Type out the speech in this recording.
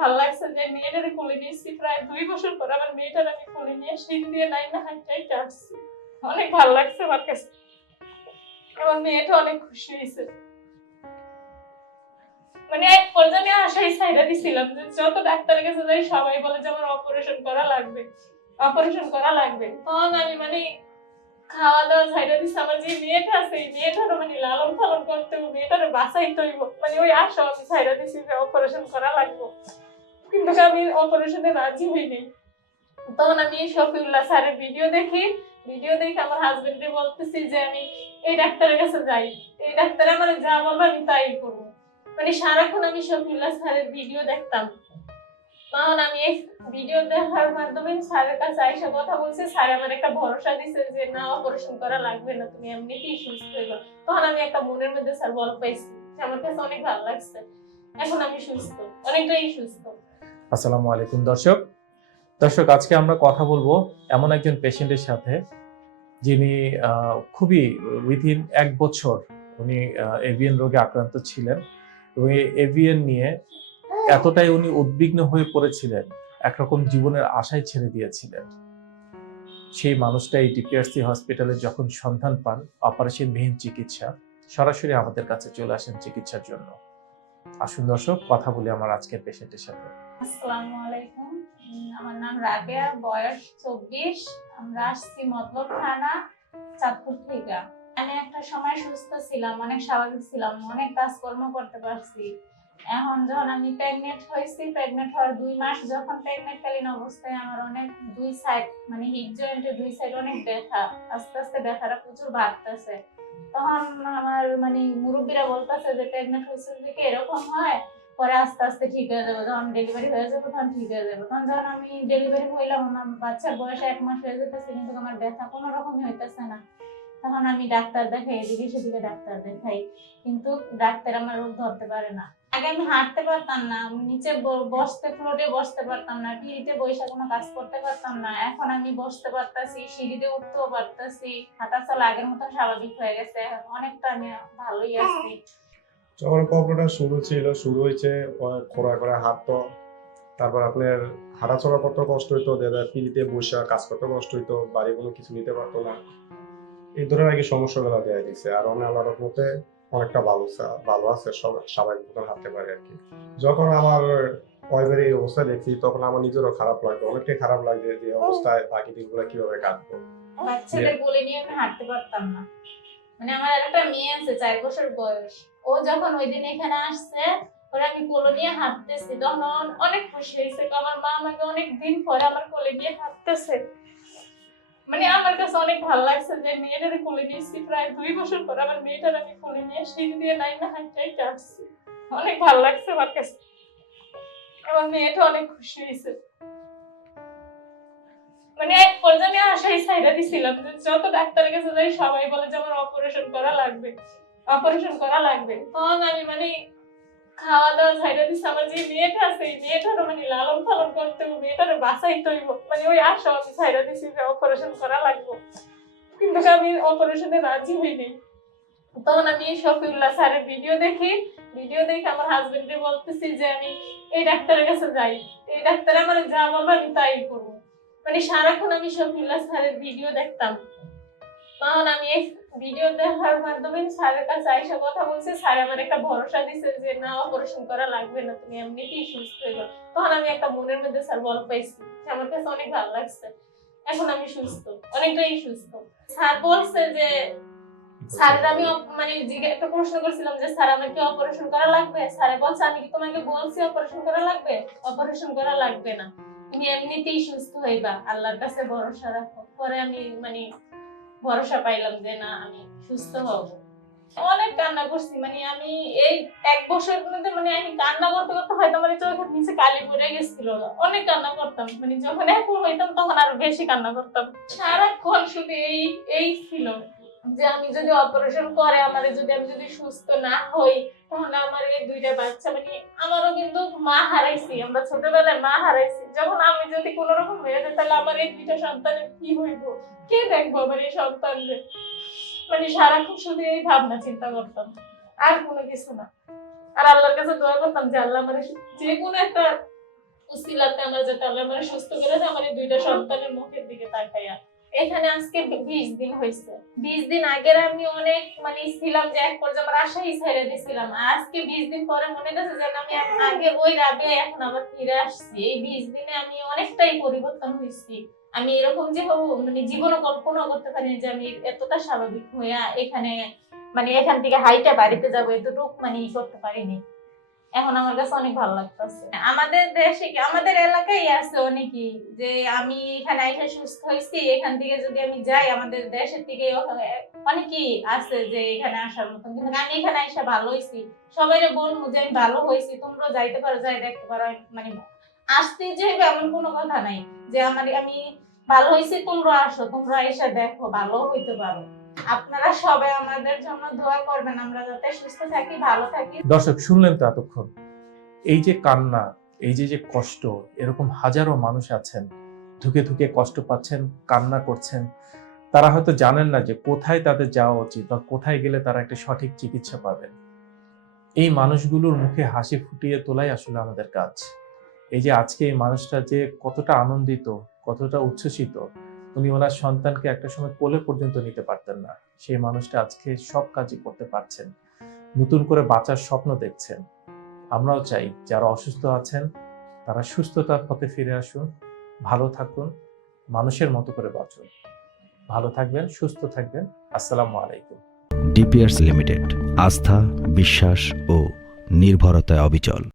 ভালো লাগছে যে মেয়েটারে কোলে নিয়েছি প্রায় দুই বছর পর আমার মেয়েটার আমি কোলে নিয়ে সিঁড়ি দিয়ে নাই না হাঁটাই আসছি অনেক ভালো লাগছে আমার কাছে। আমার মেয়েটা অনেক খুশি হয়েছে। মানে এক পর্যায়ে আশাই সাইডা দিছিলাম যে যত ডাক্তারের কাছে যাই সবাই বলে যে আমার অপারেশন করা লাগবে। অপারেশন করা লাগবে। তখন আমি মানে খাওয়া দাওয়া সাইডা দিছি। আমার যে মেয়েটা আছে, এই মেয়েটারও মানে লালন পালন করতে মেয়েটারও বাঁচাইতে হইব। মানে ওই আশা আমি সাইডা দিছি যে অপারেশন করা লাগবে। কিন্তু আমি অপারেশনে রাজি হইনি। তখন আমি শফিউল্লাহ স্যারের ভিডিও দেখি। ভিডিও দেখে আমার হাজবেন্ডে বলতেছি যে, আমি এই ডাক্তারের কাছে যাই। এই ডাক্তার আমার যা বলবে আমি তাই করব। মানে সারাক্ষণ আমি শফিউল্লাহ স্যারের ভিডিও দেখতাম। তখন আমি এই ভিডিও দেখার মাধ্যমে স্যারের কাছে কথা বলছি। স্যার আমার একটা ভরসা দিছে যে, না অপারেশন করা লাগবে না, তুমি এমনিতেই সুস্থ হইবা তখন আমি একটা মনের মধ্যে স্যার বল পাইছি আমার কাছে অনেক ভালো লাগছে। এখন আমি সুস্থ। অনেকটাই সুস্থ। আসসালামু আলাইকুম, দর্শক। দর্শক, আজকে আমরা কথা বলব এমন একজন পেশেন্টের সাথে যিনি খুবই উইথিন এক বছর উনি এভিএন রোগে আক্রান্ত ছিলেন এবং এভিএন নিয়ে এতটাই উনি উদ্বিগ্ন হয়ে পড়েছিলেন, একরকম জীবনের আশায় ছেড়ে দিয়েছিলেন। সেই মানুষটা এই ডিপিআরসি হসপিটালে যখন সন্ধান পান অপারেশনবিহীন চিকিৎসা, সরাসরি আমাদের কাছে চলে আসেন চিকিৎসার জন্য। আসুন দর্শক, কথা বলি আমার আজকের পেশেন্টের সাথে। আসসালামু আলাইকুম। আমার নাম রাবেয়া, বয়স চব্বিশ। আমরা আসছি মতলব থানা, চাঁদপুর থেকে। আমি একটা সময় সুস্থ ছিলাম, অনেক স্বাভাবিক ছিলাম, অনেক কাজকর্ম করতে পারছি। এখন যখন আমি প্রেগনেন্ট হয়েছি প্রেগনেন্ট হওয়ার দুই মাস যখন প্রেগনেন্ট কালীন অবস্থায় আমার অনেক দুই সাইড মানে হিপ জয়েন্টের দুই সাইড অনেক ব্যথা, আস্তে আস্তে ব্যথাটা প্রচুর বাড়তেছে। তখন আমার মানে মুরব্বীরা বলতেছে যে প্রেগনেন্ট হয়েছে দেখে এরকম হয়, পরে আস্তে আস্তে ঠিক হয়ে যাবে, যখন ডেলিভারি হয়ে যাবে তখন ঠিক হয়ে যাবে। তখন যখন আমি ডেলিভারি হইলাম আমার বাচ্চার বয়স এক মাস হয়ে যেতেছে, কিন্তু আমার ব্যথা কোনো রকমই হইতেছে না। তখন আমি ডাক্তার দেখাই, এদিকে সেদিকে ডাক্তার দেখাই, কিন্তু ডাক্তার আমার রোগ ধরতে পারে না। আগে আমি হাঁটতে পারতাম না নিচে বসতে ফ্লোরে বসতে পারতাম না টিভিতে বসে কোনো কাজ করতে পারতাম না। এখন আমি বসতে পারতাছি, সিঁড়িতে উঠতেও পারতাছি, হাঁটা চলা আগের মতো স্বাভাবিক হয়ে গেছে। অনেকটা আমি ভালোই আছি। যখন প্রবলেমটা শুরু ছিল, শুরু হয়েছে খোরা করে হাঁটতো। তারপর আপনার হাঁটাচলা করতে কষ্ট হইতো দাদা পিড়িতে বসে কাজ করতে কষ্ট হইতো, বাড়ি কোনো কিছু নিতে পারতো না। এই ধরনের আগে সমস্যাগুলো দেখা দিচ্ছে আর অনেক আল্লাহর মতে অনেকটা ভালো ভালো আছে, সব স্বাভাবিক মতন হাঁটতে পারে আর কি। যখন আমার কয়বার এই অবস্থা দেখছি, তখন আমার নিজেরও খারাপ লাগতো অনেকটাই খারাপ লাগে যে অবস্থায় বাকি দিনগুলো কীভাবে কাটবো। বাচ্চাদের কোলে নিয়ে আমি হাঁটতে পারতাম না। মানে আমার একটা মেয়ে আছে, চার বছর বয়স। ও যখন ওই দিন এখানে আসছে পরে আমি কোলে নিয়ে হাঁটতেছি। তখন অনেক খুশি হয়েছে। আমার মা আমাকে অনেক দিন পরে আমার কোলে নিয়ে হাঁটতেছে। মানে আমার কাছে অনেক ভালো লাগছে যে মেয়েটার কোলে নিয়েছি প্রায় দুই বছর পর আমার মেয়েটার আমি কোলে নিয়ে সিঁড়ি দিয়ে না হাঁটাই আসছি অনেক ভালো লাগছে আমার কাছে। আমার মেয়েটা অনেক খুশি হয়েছে। মানে এক পর্যায়ে আশাই সাইডা দিছিলাম যে যত ডাক্তারের কাছে যাই সবাই বলে যে আমার অপারেশন করা লাগবে। অপারেশন করা লাগবে। তখন আমি মানে খাওয়া দাওয়া আমার যে মেয়েটা আছে, এই মেয়েটারও মানে লালন পালন করতে হবে মানে ওই আশা আমি দিছি যে অপারেশন করা লাগবে। কিন্তু আমি অপারেশনে রাজি হইনি। তখন আমি শফিউল্লাহ স্যারের ভিডিও দেখি। ভিডিও দেখে আমার হাজবেন্ডে বলতেছি যে, আমি এই ডাক্তারের কাছে যাই। এই ডাক্তার আমার যা বলবে আমি তাই করব। মানে সারাক্ষণ আমি শফিউল্লাহ স্যারের ভিডিও দেখতাম। আমি ভিডিও দেখার মাধ্যমে স্যারের কাছে কথা বলছি। স্যার আমার একটা ভরসা দিছে যে, না অপারেশন করা লাগবে না, তুমি এমনিতেই সুস্থ হইবা তখন আমি একটা মনের মধ্যে স্যার বল পাইছি আমার কাছে অনেক ভালো লাগছে। এখন আমি সুস্থ, অনেকটাই সুস্থ। স্যার বলছে যে স্যার আমি মানে একটা প্রশ্ন করছিলাম যে, স্যার, আমার কি অপারেশন করা লাগবে? স্যারে বলছে, আমি কি তোমাকে বলছি অপারেশন করা লাগবে? অপারেশন করা লাগবে না। তুমি এমনিতেই সুস্থ হইবা। আল্লাহর কাছে ভরসা রাখো। পরে আমি মানে ভরসা পাইলাম যে না, আমি সুস্থ হব। অনেক কান্না করছি মানে আমি এই এক বছরের মধ্যে মানে আমি কান্না করতে করতে হয়তো মানে চোখের নিচে কালি পড়ে গেছিল। অনেক কান্না করতাম মানে যখন এখন হইতাম তখন আরও বেশি কান্না করতাম। সারাক্ষণ শুধু এই এই ছিল। যে আমি যদি অপারেশন করে, আমার যদি আমি যদি সুস্থ না হই তাহলে আমার এই দুইটা বাচ্চা মানে আমারও কিন্তু মা হারাইছি, আমরা ছোটবেলায় মা হারাইছি। যখন আমি যদি কোনো রকম হয়ে যায় তাহলে আমার এই দুইটা সন্তানের কি হইব? কে দেখব আমার এই সন্তানদের মানে সারাক্ষণ শুধু এই ভাবনা চিন্তা করতাম, আর কোনো কিছু না। আর আল্লাহর কাছে দোয়া করতাম যে আল্লাহ আমার যে কোনো একটা উসিলাতে আমরা যাতে আল্লাহ মানে সুস্থ করে আমার এই দুইটা সন্তানের মুখের দিকে তাকাইয়া। এখানে আজকে বিশ দিন হয়েছে। বিশ দিন আগের আমি অনেক মানে ছিলাম যে এক পর্যায়ে আমার আশাই ছেড়ে দিছিলাম। আজকে বিশ দিন পরে মনে হচ্ছে যে আমি আগে ওই রাবে এখন আবার ফিরে আসছি। এই বিশ দিনে আমি অনেকটাই পরিবর্তন হয়েছি। আমি এরকম যে মানে জীবনও কল্পনা করতে পারিনি যে আমি এতটা স্বাভাবিক হইয়া এখানে মানে এখান থেকে হাইটা বাড়িতে যাব, এতটুকু মানে করতে পারিনি। এখন আমার কাছে অনেক ভালো লাগতেছে। আমাদের দেশে আমাদের এলাকায় আছে অনেকেই যে আমি এখানে আইসা সুস্থ হয়েছি, এখান থেকে যদি আমি যাই, আমাদের দেশের থেকে অনেকেই আছে যে এখানে আসার মতন কিন্তু আমি এখানে আইসা ভালো হয়েছি। সবাই বলব যে আমি ভালো হয়েছি তোমরা যাইতে পারো যাই দেখতে পারো। মানে আসতে যে এমন কোনো কথা নাই যে আমার আমি ভালো হয়েছি তোমরা আসো তোমরা এসে দেখো, ভালো হইতে পারো। আপনারা সবাই আমাদের জন্য দোয়া করবেন, আমরা যাতে সুস্থ থাকি, ভালো থাকি। দর্শক, শুনলেন তো এতক্ষণ? এই যে কান্না, এই যে যে কষ্ট, এরকম হাজারো মানুষ আছেন, ধুকে ধুকে কষ্ট পাচ্ছেন, কান্না করছেন, তারা হয়তো জানেন না যে কোথায় তাদের যাওয়া উচিত বা কোথায় গেলে তারা একটা সঠিক চিকিৎসা পাবেন। এই মানুষগুলোর মুখে হাসি ফুটিয়ে তোলাই আসলে আমাদের কাজ। এই যে আজকে এই মানুষটা যে কতটা আনন্দিত, কতটা উচ্ছ্বসিত উনি ওনার সন্তানকে একটা সময় কোলে পর্যন্ত নিতে পারতেন না। সেই মানুষটা আজকে সব কাজই করতে পারছেন। নতুন করে বাঁচার স্বপ্ন দেখছেন। আমরাও চাই যারা অসুস্থ আছেন, তারা সুস্থতার পথে ফিরে আসুন, ভালো থাকুন, মানুষের মতো করে বাঁচুন। ভালো থাকবেন, সুস্থ থাকবেন। আসসালামু আলাইকুম। ডিপিআরস লিমিটেড, আস্থা, বিশ্বাস ও নির্ভরতায় অবিচল।